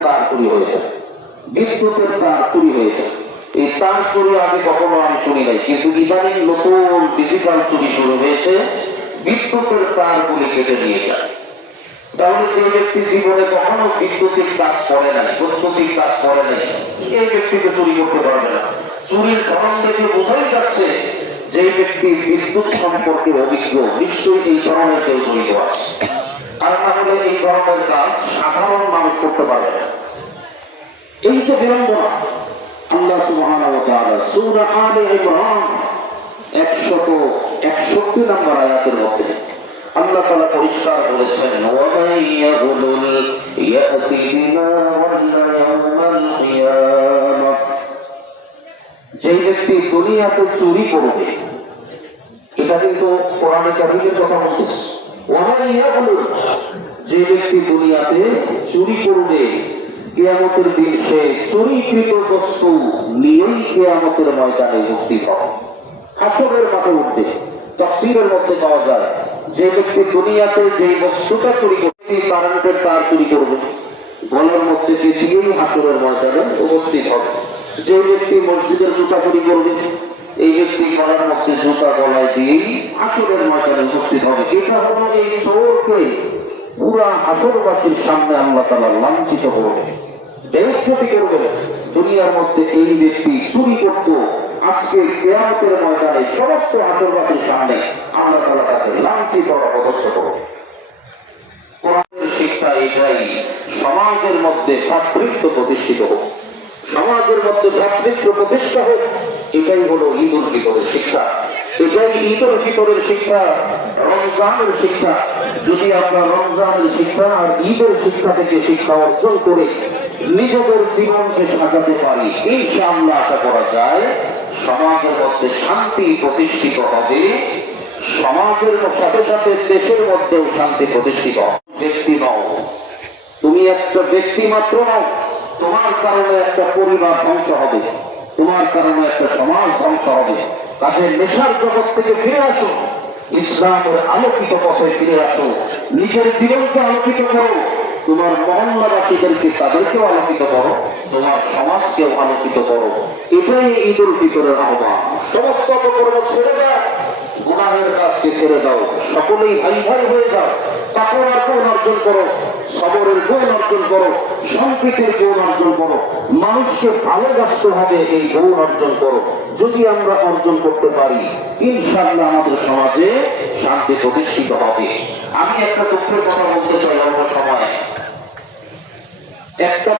তার চুরি হয়েছে, বিদ্যুতের তার চুরি হয়েছে। এই তার চুরি আগে কখনো আমি শুনি নাই, কিন্তু ইদানিং নতুন ডিজিটাল চুরি শুরু হয়েছে, বিদ্যুতের তার গুলি কেটে নিয়ে যায়। তাহলে যে ব্যক্তি জীবনে কখনো বিদ্যুতিক কাজ করে নাই, বৈদ্যুতিক কাজ করে নাই, এই ব্যক্তিকে চুরি করতে পারবে না। চুরির ধরন দেখে বোঝাই যাচ্ছে যে ব্যক্তি বিদ্যুৎ সম্পর্কে অভিজ্ঞ, নিশ্চয়ই এই ধরনের কেউ জড়িত আছে। আর তাহলে এই ধরনের কাজ সাধারণ মানুষ করতে পারবে না। এই যে বিড়ম্বনা, আল্লাহ সুবহানাহু ওয়া তাআলা সূরা আলে ইমরান 161 নম্বর আয়াতের মধ্যে আল্লাহ তাআলা পরিষ্কার বলেছেন, ওয়া মাইয়াগুলুল ইয়াতি বিমা ওয়াল্লা ইয়াওমাল কিয়ামাহ। যে ব্যক্তি দুনিয়াতে চুরি করবে, এটা কিন্তু কোরআনে কারীমের কথা বলতেছে। ওয়া মাইয়াগুলুল, যে ব্যক্তি দুনিয়াতে চুরি করবে, কিয়ামতের দিন সে চুরিকৃত বস্তু নিয়েই কিয়ামতের ময়দানে উপস্থিত হবে, হাসরের মাঠে উঠবে। তাফসীরের মধ্যে পাওয়া যায়, যে ব্যক্তি দুনিয়াতে যে বস্তুটা চুরি করবে, কারেন্টের তার চুরি করবে, গলার মধ্যে পেঁচিয়েই হাসরের ময়দানে উপস্থিত হবে। যে ব্যক্তি মসজিদের জুতা চুরি করবে, এই ব্যক্তি গলার মধ্যে জুতা গলায় দিয়েই হাসরের ময়দানে উপস্থিত হবে। এটা হলো এই চোরকে পুরা হাসরবাসীর সামনে আল্লাহ তাআলা লাঞ্ছিত করবে, বেইজ্জতি করবে। দুনিয়ার মধ্যে এই ব্যক্তি চুরি করত, আজকে কিয়ামতের ময়দানে সমস্ত হাসরবাসীর সামনে আল্লাহ তাআলা তাকে লাঞ্ছিত অবস্থ করবে। কোরআনের শিক্ষা এটাই, সমাজের মধ্যে ভ্রাতৃত্ব প্রতিষ্ঠিত হোক, সমাজের মধ্যে ভ্রাতৃত্ব প্রতিষ্ঠা হোক। এটাই হলো ঈদ উল ফিতরের শিক্ষা, এটাই ঈদ উল ফিতরের শিক্ষা, রমজানের শিক্ষা। যদি আমরা রমজানের শিক্ষা আর ঈদের শিক্ষা থেকে শিক্ষা অর্জন করে নিজেদের জীবনকে সাজাতে পারি, ইনশাআল্লাহ আশা করা যায় সমাজের মধ্যে শান্তি প্রতিষ্ঠিত হবে, সমাজের সাথে সাথে দেশের মধ্যেও শান্তি প্রতিষ্ঠিত। ব্যক্তি নও তুমি, একটা ব্যক্তি মাত্র নও, তোমার কারণে একটা পরিবার ধ্বংস হবে, তোমার কারণে একটা সমাজ ধ্বংস হবে। কাজে নেশার জগৎ থেকে ফিরে আসো, ইসলামের আলোকিত পথে ফিরে আসো, নিজের জীবনকে আলোকিত করো, তোমার মহল্লাবাসীদেরকে তাদেরকেও আলোকিত করো, তোমার সমাজকেও আলোকিত করো। এটাই ঈদ উল ফিতরের আহ্বান। সমস্ত অপকর্ম ছেড়ে দাও, গুনাহের কাজকে ছেড়ে দাও, সকলেই ভাই ভাই হয়ে যাও, তাকওয়ার গুণ অর্জন করো, সবরের গুণ অর্জন করো, সম্প্রীতির গুণ অর্জন করো, মানুষকে ভালোবাসতে হবে, এই গুণ অর্জন করো। যদি আমরা অর্জন করতে পারি, ইনশাআল্লাহ আমাদের সমাজে শান্তি প্রতিষ্ঠিত হবে। আমি একটা দুঃখের কথা বলতে চাই, অল্প সময় একটা